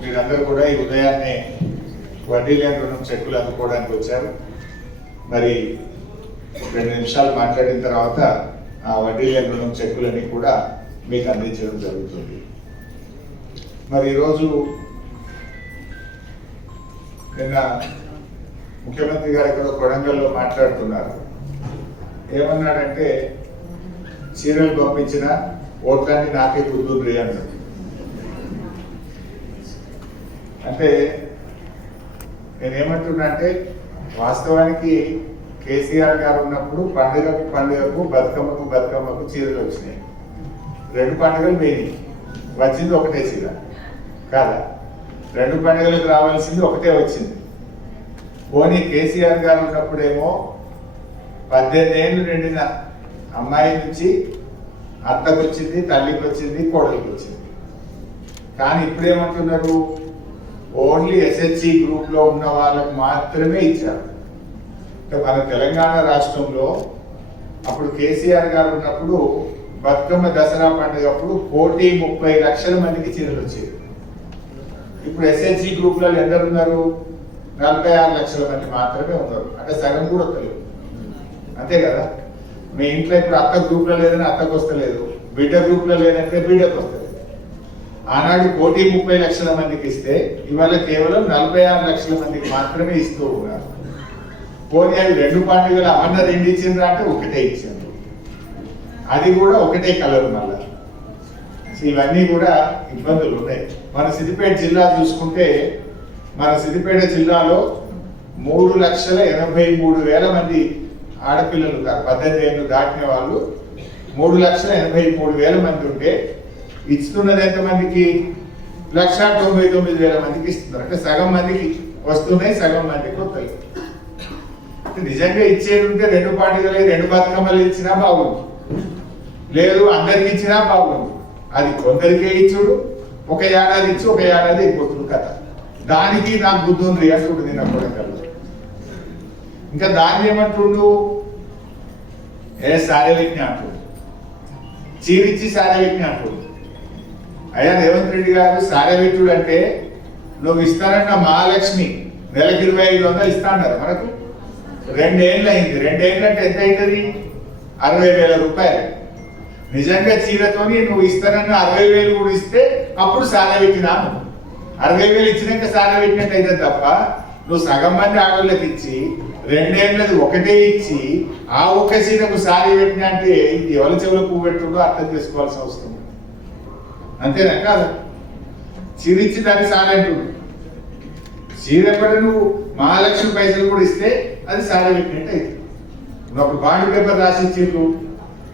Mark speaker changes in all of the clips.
Speaker 1: మీరందరూ కూడా ఈ ఉదయాన్నే వడ్డీ లేని రుణం చెక్కులు అందుకోవడానికి వచ్చారు. మరి రెండు నిమిషాలు మాట్లాడిన తర్వాత ఆ వడ్డీ లేని రుణం చెక్కులని కూడా మీకు అందించడం జరుగుతుంది. మరి ఈరోజు నిన్న ముఖ్యమంత్రి గారు ఇక్కడ కొడంగల్లో మాట్లాడుతున్నారు. ఏమన్నాడంటే చీరలు పంపించిన ఓట్లన్నీ నాకే కుదురు అన్నాడు. అంటే నేనేమంటున్నా అంటే వాస్తవానికి కేసీఆర్ గారు ఉన్నప్పుడు పండుగకు పండుగకు బతుకమ్మకు బతుకమ్మకు చీరలు వచ్చినాయి. రెండు పండుగలు పోయినాయి. వచ్చింది ఒకటే చీర. కాదా? రెండు పండుగలకు రావాల్సింది ఒకటే వచ్చింది. పోనీ కేసీఆర్ గారు ఉన్నప్పుడేమో పద్దెనిమిది ఏళ్ళు నిండిన అమ్మాయి నుంచి అత్తకు వచ్చింది తల్లికి వచ్చింది కోడలికి వచ్చింది కానీ ఇప్పుడు ఏమంటున్నారు ఓన్లీ ఎస్ఎస్సి గ్రూప్లో ఉన్న వాళ్ళకి మాత్రమే ఇచ్చారు. అంటే మన తెలంగాణ రాష్ట్రంలో అప్పుడు కేసీఆర్ గారు ఉన్నప్పుడు బతుకమ్మ దసరా పండుగ అప్పుడు కోటి ముప్పై లక్షల మందికి చీరలు వచ్చేది ఇప్పుడు ఎస్హెచ్సి గ్రూప్లలో ఎందరు ఉన్నారు నలభై ఆరు లక్షల మంది మాత్రమే ఉన్నారు. అంటే సగం కూడా వస్తలేదు అంతే కదా? మీ ఇంట్లో ఇప్పుడు అత్త గ్రూప్లో లేదని అత్తకు వస్తలేదు. బిడ్డ గ్రూప్లో లేదంటే బిడ్డకు వస్తుంది ఆనాడు కోటి ముప్పై లక్షల మందికి ఇస్తే ఇవాళ కేవలం నలభై ఆరు లక్షల మందికి మాత్రమే ఇస్తూ ఉన్నారు. పోనీ అవి రెండు పండుగలు అన్న రెండు ఇచ్చిండ్రా అంటే ఒకటే ఇచ్చిండ్రు అది కూడా ఒకటే కలర్ మళ్ళా. ఇవన్నీ కూడా ఇబ్బందులు ఉన్నాయి. మన సిద్దిపేట జిల్లా చూసుకుంటే మన సిద్దిపేట జిల్లాలో మూడు లక్షల ఎనభై మూడు వేల మంది ఆడపిల్లలు పద్దెనిమిది ఏళ్ళు దాటిన వాళ్ళు మూడు లక్షల ఎనభై మూడు వేల మంది ఉంటే ఇస్తున్నది ఎంతమందికి లక్ష తొంభై తొమ్మిది వేల మందికి ఇస్తున్నారు. అంటే సగం మందికి వస్తున్నాయి సగం మందికి వస్తాయి నిజంగా ఇచ్చేది ఉంటే రెండు పార్టీలు రెండు బతుకమ్మలు ఇచ్చినా బాగుంది. లేదు అందరికి ఇచ్చినా బాగుంది. అది కొందరికే ఇచ్చుడు ఒక ఏడాది ఇచ్చి ఒక ఏడాది అయిపోతుంది కథ. దానికి నాకు బుద్ధి ఉంది అంటుండు నేను అప్పుడు ఇంకా దాన్ని ఏమంటుండు? ఏ సారే అంటుడు చీరిచ్చి సారే అంటుడు అయ్యా రేవంత్ రెడ్డి గారు సారవేటుడు పెట్టుడు అంటే నువ్వు ఇస్తానన్న మహాలక్ష్మి నెలకి ఇరవై ఐదు వందలు ఇస్తా అన్నారు మనకు. రెండేళ్ళు అయింది రెండేళ్ళు అంటే ఎంత అవుతుంది? అరవై వేల రూపాయలు. నిజంగా చీరతోని నువ్వు ఇస్తానన్న అరవై వేలు కూడా ఇస్తే అప్పుడు సారా అరవై వేలు ఇచ్చినాక సారబెట్టినట్టు అయితే తప్ప నువ్వు సగం మంది ఆడోళ్ళకి ఇచ్చి రెండేళ్ళది ఒకటే ఇచ్చి ఆ ఒక్క చీరకు సారీ పెట్టినా అంటే ఇది ఎవరి చెవులో పువ్వు పెట్టుడో అర్థం చేసుకోవాల్సిన అవసరం ఉంది. అంతేనా? కాదు. చీర దాన్ని సారీ అంటుంది నువ్వు మహాలక్ష్మి పైసలు కూడా ఇస్తే అది సారీ పెట్టినట్టు అయితే ఒక బాండ్ పేపర్ రాసిచ్చిండ్రు.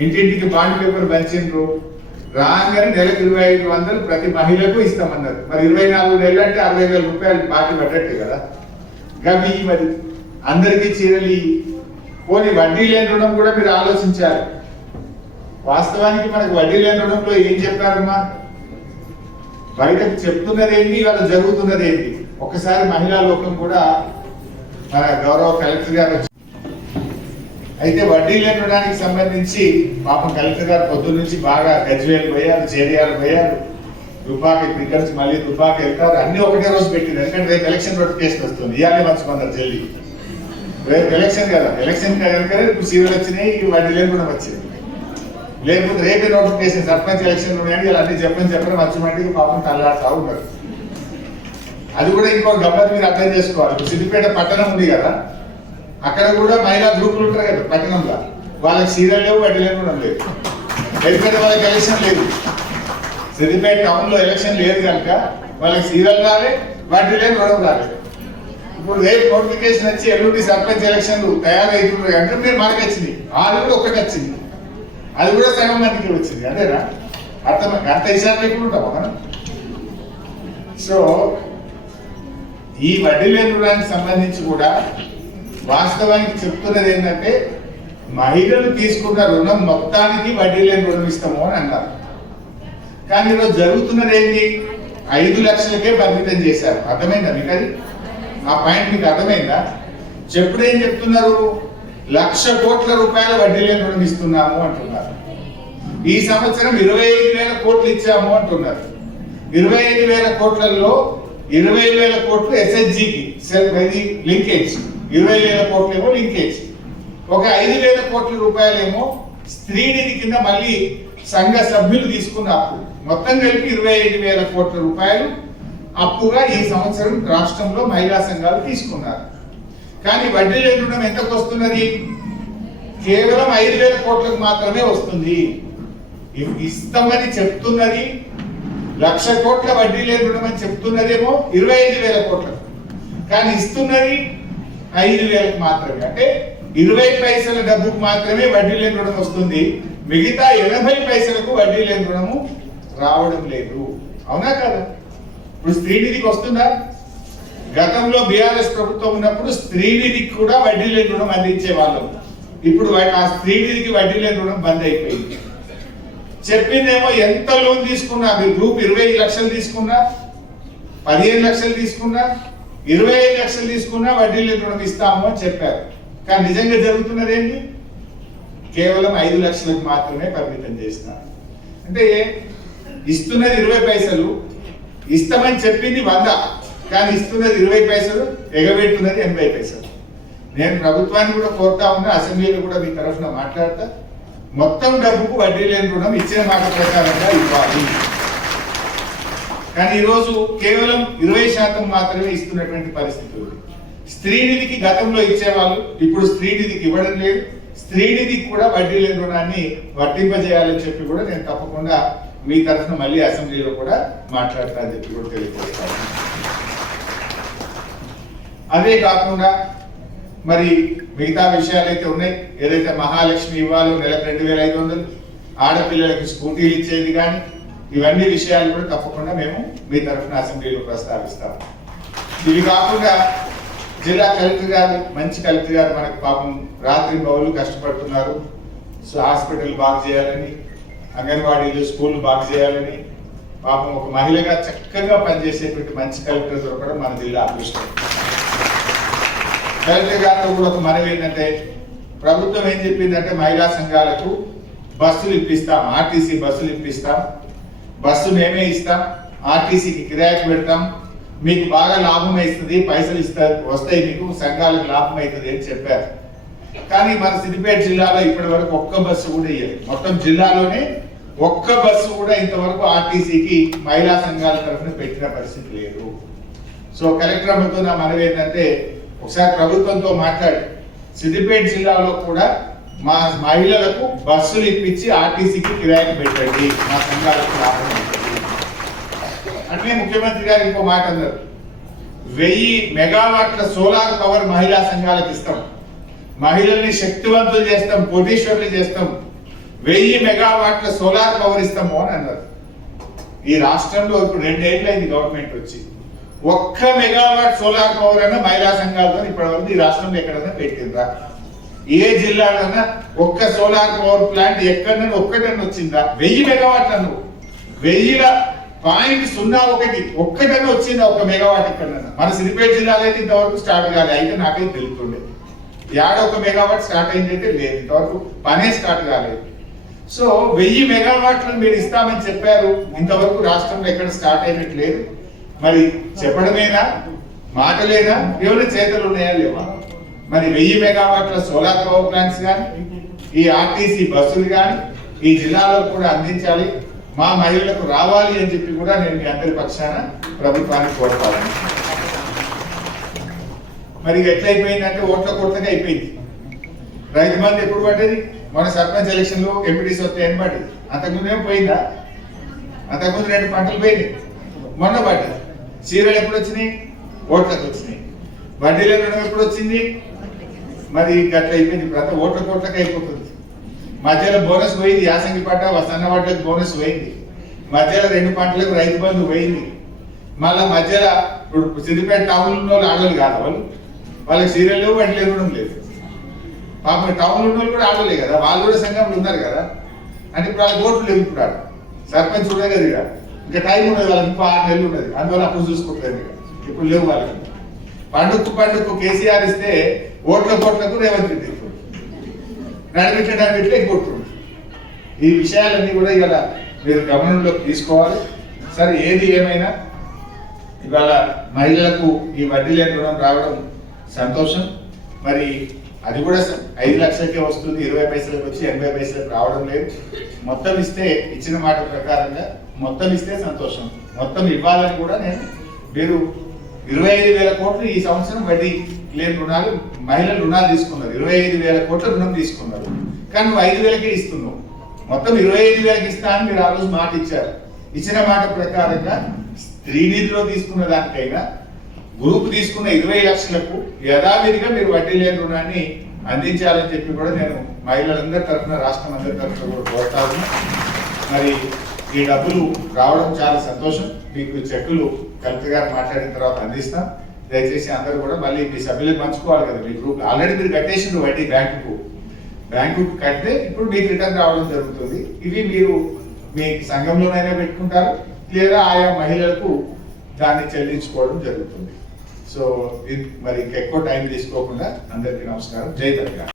Speaker 1: ఇంటింటికి బాండ్ పేపర్ పంచిండ్రు. రాగానే నెలకు ఇరవై ఐదు వందలు ప్రతి మహిళకు ఇస్తామన్నారు. మరి ఇరవై నాలుగు నెలలు అంటే అరవై వేల రూపాయలు బాకీ పడ్డట్టు కదా? గవి మరి అందరికీ చీరలు పోనీ వడ్డీ లేని రుణం కూడా మీరు ఆలోచించారు వాస్తవానికి మనకు వడ్డీ లేని రుణంలో ఏం చెప్పారమ్మా? బయటకు చెప్తున్నది ఏంటి ఇవాళ జరుగుతున్నది ఏంటి ఒకసారి మహిళా లోకం కూడా మన గౌరవ కలెక్టర్ గారు అయితే వడ్డీ లేనడానికి సంబంధించి పాపం కలెక్టర్ గారు పొద్దున్న నుంచి బాగా గజ్వేలు పోయారు చేరియాలు పోయారు. దుబ్బాకి ఇక్కడ మళ్ళీ దుబ్బాకి వెళ్తారు. అన్ని ఒకటే రోజు పెట్టింది. ఎందుకంటే రేపు ఎలక్షన్ నోటిఫికేషన్ వస్తుంది. ఇవాళ మర్చిపోతారు జల్లి రేపు ఎలక్షన్ కదా. ఎలక్షన్ కనుక ఇప్పుడు సీరియల్ వచ్చినాయి వడ్డీ లేకుండా కూడా వచ్చింది. లేకపోతే రేపే నోటిఫికేషన్ సర్పంచ్ ఎలక్షన్ ఉన్నాయని ఇలా అన్ని చెప్పని చెప్పని మంచి పాపం తల్లాడుతూ ఉంటారు అది కూడా ఇంకో గమ్మత్ మీరు అర్థం చేసుకోవాలి. ఇప్పుడు సిద్దిపేట పట్టణం ఉంది కదా అక్కడ కూడా మహిళా గ్రూపులు ఉంటారు కదా పట్టణంలో. వాళ్ళకి సీరియల్ లేవు వడ్డీ లేని కూడా లేదు ఎందుకంటే వాళ్ళకి ఎలక్షన్ లేదు. సిద్దిపేట టౌన్లో ఎలక్షన్ లేదు కనుక వాళ్ళకి సీరియల్ రాలే వడ్డీ లేని గొడవ రాలేదు ఇప్పుడు రేపు నోటిఫికేషన్ వచ్చి ఎల్లుండి సర్పంచ్ ఎలక్షన్లు తయారవుతున్నాయి అంటే మీరు మనకి వచ్చింది ఆరు కూడా ఒకటి వచ్చింది. అది కూడా సగం మందికి వచ్చింది అదేనా? అర్థం అంత ఇషాలు లేకుండా ఉంటామా మనం? సో ఈ వడ్డీ లేని రుణానికి సంబంధించి కూడా వాస్తవానికి చెప్తున్నది ఏంటంటే మహిళలు తీసుకున్న రుణం మొత్తానికి వడ్డీ లేని రుణం ఇస్తాము అని అన్నారు కానీ ఈరోజు జరుగుతున్నది ఏంటి? ఐదు లక్షలకే పరిమితం చేశారు. అర్థమైందా మీకు అది? ఆ పాయింట్ మీకు అర్థమైందా? చెప్పుడు ఏం చెప్తున్నారు? లక్ష కోట్ల రూపాయల వడ్డీ లేని రుణం ఇస్తున్నాము అంటున్నారు. ఈ సంవత్సరం ఇరవై ఐదు వేల కోట్లు ఇచ్చాము అంటున్నారు. ఇరవై ఐదు వేల కోట్లలో ఇరవై వేల కోట్లు ఎస్హెచ్జికి ఇది లింకేజ్ ఇరవై వేల కోట్లు ఏమో లింకేజ్ ఒక ఐదు వేల కోట్ల రూపాయలేమో స్త్రీ నిధి కింద మళ్ళీ సంఘ సభ్యులు తీసుకున్న అప్పు. మొత్తం కలిపి ఇరవై ఐదు వేల కోట్ల రూపాయలు అప్పుగా ఈ సంవత్సరం రాష్ట్రంలో మహిళా సంఘాలు తీసుకున్నారు. కానీ వడ్డీ లేని రుణం ఎంతకు వస్తున్నది? కేవలం ఐదు వేల కోట్లకు మాత్రమే వస్తుంది. ఇస్తామని చెప్తున్నది లక్ష కోట్ల వడ్డీ లేని రుణం అని చెప్తున్నదేమో ఇరవై ఐదు వేల కోట్ల. కానీ ఇస్తున్నది ఐదు వేలకు మాత్రమే. అంటే ఇరవై పైసల డబ్బుకు మాత్రమే వడ్డీ లేని రుణం వస్తుంది. మిగతా ఎనభై పైసలకు వడ్డీ లేని రుణము రావడం లేదు. అవునా కదా? ఇప్పుడు స్త్రీ నిధికి వస్తుందా? గతంలో బీఆర్ఎస్ ప్రభుత్వం ఉన్నప్పుడు స్త్రీ నిధికి కూడా వడ్డీ లేని రుణం అందించే వాళ్ళం. ఇప్పుడు ఆ స్త్రీ నిధికి వడ్డీ లేని రుణం బంద్ అయిపోయింది. చెప్పిందేమో ఎంత లోన్ తీసుకున్నా? మీరు గ్రూప్ ఇరవై ఐదు లక్షలు తీసుకున్నా పదిహేను లక్షలు తీసుకున్నా ఇరవై ఐదు లక్షలు తీసుకున్నా వడ్డీ లేని రుణం ఇస్తాము అని చెప్పారు. కానీ నిజంగా జరుగుతున్నది ఏంటి? కేవలం ఐదు లక్షలకు మాత్రమే పరిమితం చేసినారు అంటే ఇస్తున్నది ఇరవై పైసలు ఇస్తామని చెప్పింది వంద కానీ ఇస్తున్నది ఇరవై పైసలు ఎగబెట్టున్నది ఎనభై పైసలు. నేను ప్రభుత్వాన్ని కూడా కోరుతా ఉన్నా అసెంబ్లీలో కూడా మీ తరఫున మాట్లాడతా. మొత్తం డబ్బుకు వడ్డీ లేని రుణం ఇచ్చే మాట ప్రకారంగా ఇవ్వాలి. కానీ ఈరోజు కేవలం ఇరవై శాతం మాత్రమే ఇస్తున్నటువంటి పరిస్థితి ఉంది. స్త్రీ నిధికి గతంలో ఇచ్చేవాళ్ళు ఇప్పుడు స్త్రీ నిధికి ఇవ్వడం లేదు. స్త్రీ నిధికి కూడా వడ్డీ లేని రుణాన్ని వర్తింపజేయాలని చెప్పి కూడా నేను తప్పకుండా మీ తరఫున మళ్ళీ అసెంబ్లీలో కూడా మాట్లాడతానని చెప్పి కూడా తెలియజేస్తాను. అదే కాకుండా మరి మిగతా విషయాలు అయితే ఉన్నాయి. ఏదైతే మహాలక్ష్మి ఇవ్వాలో నెలకు రెండు వేల ఐదు వందలు ఆడపిల్లలకి స్కూటీలు ఇచ్చేది కానీ ఇవన్నీ విషయాలు కూడా తప్పకుండా మేము మీ తరఫున అసెంబ్లీలో ప్రస్తావిస్తాం. ఇవి కాకుండా జిల్లా కలెక్టర్ గారు మంచి కలెక్టర్ గారు మనకు పాపం రాత్రి బౌలు కష్టపడుతున్నారు. సో హాస్పిటల్ బాగు చేయాలని అంగన్వాడీలు స్కూల్ బాగు చేయాలని పాపం ఒక మహిళగా చక్కగా పనిచేసేటువంటి మంచి కలెక్టర్ దొరకడం మన జిల్లా అదృష్టం. కలెక్టర్ గారితో కూడా ఒక మనవి ఏంటంటే ప్రభుత్వం ఏం చెప్పిందంటే మహిళా సంఘాలకు బస్సులు ఇప్పిస్తాం ఆర్టీసీ బస్సులు ఇప్పిస్తాం. బస్సు మేమే ఇస్తాం ఆర్టీసీకి కిరాయికి పెడతాం. మీకు బాగా లాభం అవుతుంది పైసలు ఇస్తా వస్తాయి మీకు సంఘాలకు లాభం అవుతుంది అని చెప్పారు. కానీ మన సిద్దిపేట జిల్లాలో ఇప్పటి వరకు ఒక్క బస్సు కూడా ఇవ్వదు మొత్తం జిల్లాలోనే ఒక్క బస్సు కూడా ఇంతవరకు ఆర్టీసీకి మహిళా సంఘాల తరఫున పెట్టిన పరిస్థితి లేదు. సో కలెక్టర్ అమ్మతో నా మనవి ఏంటంటే ఒకసారి ప్రభుత్వంతో మాట్లాడి. సిద్దిపేట జిల్లాలో కూడా మా మహిళలకు బస్సులు ఇప్పించి ఆర్టీసీకి కిరాయికి పెట్టండి. మా సంఘాలకు లాభం అట్లే ముఖ్యమంత్రి గారు ఇంకో మాట అన్నారు. వెయ్యి మెగావాట్ల సోలార్ పవర్ మహిళా సంఘాలకు ఇస్తాం. మహిళల్ని శక్తివంతులు చేస్తాం కోటీశ్వర్లు చేస్తాం. వెయ్యి మెగావాట్ల సోలార్ పవర్ ఇస్తాము అని అన్నారు. ఈ రాష్ట్రంలో ఇప్పుడు రెండేళ్ళు అయింది గవర్నమెంట్ వచ్చి. ఒక్క మెగావాట్ సోలార్ పవర్ అన్న మహిళా సంఘాలతో ఇప్పటివరకు ఈ రాష్ట్రంలో ఎక్కడైనా పెట్టిందా ఏ జిల్లాలన్నా ఒక్క సోలార్ పవర్ ప్లాంట్ ఎక్కడన్నా ఒక్కటన్నా వచ్చిందా? వెయ్యి మెగావాట్ల నువ్వు వెయ్యిల పాయింట్ సున్నా ఒకటి ఒక్కటన్నా వచ్చిందా ఒక్క మెగావాట్ ఎక్కడన్నా మన సిద్దిపేట జిల్లాలో అయితే ఇంతవరకు స్టార్ట్ కాలేదు అయితే నాకైతే తెలుస్తుండే. యాడ ఒక మెగావాట్ స్టార్ట్ అయింది అయితే లేదు. ఇంతవరకు పనే స్టార్ట్ కాలేదు. సో వెయ్యి మెగావాట్లను మీరు ఇస్తామని చెప్పారు. ఇంతవరకు రాష్ట్రంలో ఎక్కడ స్టార్ట్ అయినట్టు లేదు. మరి చెప్పడమేనా? మాటలేనా? ఎవరి చేతలు ఉన్నాయా లేవా? మరి వెయ్యి మెగావాట్ల సోలార్ పవర్ ప్లాంట్స్ కానీ ఈ ఆర్టీసీ బస్సులు కానీ ఈ జిల్లాలో కూడా అందించాలి. మా మహిళలకు రావాలి అని చెప్పి కూడా నేను మీ అందరి పక్షాన ప్రభుత్వాన్ని కోరుతాను. మరి ఎట్లయిపోయిందంటే ఓట్ల కొట్టగా అయిపోయింది. రైతు బంధు ఎప్పుడు పడ్డది? మన సర్పంచ్ ఎలక్షన్లో వస్తాయని వస్తే పడ్డది? అంతకుముందు ఏం పోయిందా? అంతకుముందు రెండు పంటలు పోయినాయి. మొన్న పడ్డది. చీరలు ఎప్పుడు వచ్చినాయి ఓట్లకు వచ్చినాయి. వడ్డీల రుణం ఎప్పుడు వచ్చింది మరి గట్ల అయిపోయింది. ఇప్పుడు అంతా ఓట్ల కోట్లకు అయిపోతుంది. మధ్యలో బోనస్ పోయింది. యాసంగి పంట సన్న పంటలకు బోనస్ పోయింది. మధ్యలో రెండు పంటలకు రైతు బంధు పోయింది. మళ్ళీ మధ్యలో ఇప్పుడు సిద్దిపేట టౌన్లో ఉన్న వాళ్ళు ఆడలు కాదు వాళ్ళు. వాళ్ళకి సీరియల్ లేవు వడ్డీలు కూడా లేదు. పాపం టౌన్ ఉన్న వాళ్ళు కూడా ఆడలే కదా. వాళ్ళు కూడా సంఘంలో ఉన్నారు కదా. అంటే ఇప్పుడు వాళ్ళకి ఓట్లు లేవు ఇప్పుడు ఆడ. సర్పంచ్ కూడా కదా ఇంకా టైం ఉండదు వాళ్ళకి ఇంకో ఆరు నెలలు ఉండదు. అందువల్ల అప్పుడు చూసుకుంటారు ఇక. ఇప్పుడు లేవు వాళ్ళకి. పండుగకు పండుగకు కేసీఆర్ ఇస్తే ఓట్ల కోట్లకు రేవంత్ రెడ్డి ఇప్పుడు నడిమిట్ల నడిమిట్లే ఈ విషయాలన్నీ కూడా ఇవాళ మీరు గమనంలోకి తీసుకోవాలి. సరే ఏది ఏమైనా ఇవాళ మహిళలకు ఈ వడ్డీ లేని రుణం రావడం సంతోషం. మరి అది కూడా ఐదు లక్షలకే వస్తుంది ఇరవై పైసలకు వచ్చి ఎనభై పైసలకు రావడం లేదు. మొత్తం ఇస్తే ఇచ్చిన మాట ప్రకారంగా మొత్తం ఇస్తే సంతోషం. మొత్తం ఇవ్వాలని కూడా నేను మీరు ఇరవై ఐదు వేల కోట్లు ఈ సంవత్సరం వడ్డీ లేని రుణాలు మహిళలు రుణాలు తీసుకున్నారు. ఇరవై ఐదు వేల కోట్ల రుణం తీసుకున్నారు. కానీ నువ్వు ఐదు వేలకే ఇస్తున్నావు. మొత్తం ఇరవై ఐదు వేలకి ఇస్తా అని మీరు ఆ రోజు మాట ఇచ్చారు. ఇచ్చిన మాట ప్రకారంగా స్త్రీ నిధిలో తీసుకున్న దానికైనా గ్రూప్ తీసుకున్న ఇరవై లక్షలకు యథావిధిగా మీరు వడ్డీ లేని రుణాన్ని అందించాలని చెప్పి కూడా నేను మహిళలందరి తరఫున రాష్ట్రం అందరి తరఫున కూడా కోరుతాను మరి ఈ డబ్బులు రావడం చాలా సంతోషం. మీకు చెక్కులు కలెక్టర్ గారు మాట్లాడిన తర్వాత అందిస్తాం. దయచేసి అందరూ కూడా మళ్ళీ మీ సభ్యులకు పంచుకోవాలి కదా మీ గ్రూప్ ఆల్రెడీ మీరు కట్టేసిండ్రు వడ్డీ బ్యాంకుకు. బ్యాంకు కడితే ఇప్పుడు మీకు రిటర్న్ రావడం జరుగుతుంది. ఇవి మీరు మీ సంఘంలోనైనా పెట్టుకుంటారు లేదా ఆయా మహిళలకు దాన్ని చెల్లించుకోవడం జరుగుతుంది. సో ఇది మరి ఇంకెక్కువ టైం తీసుకోకుండా అందరికీ నమస్కారం. జై తెలంగాణ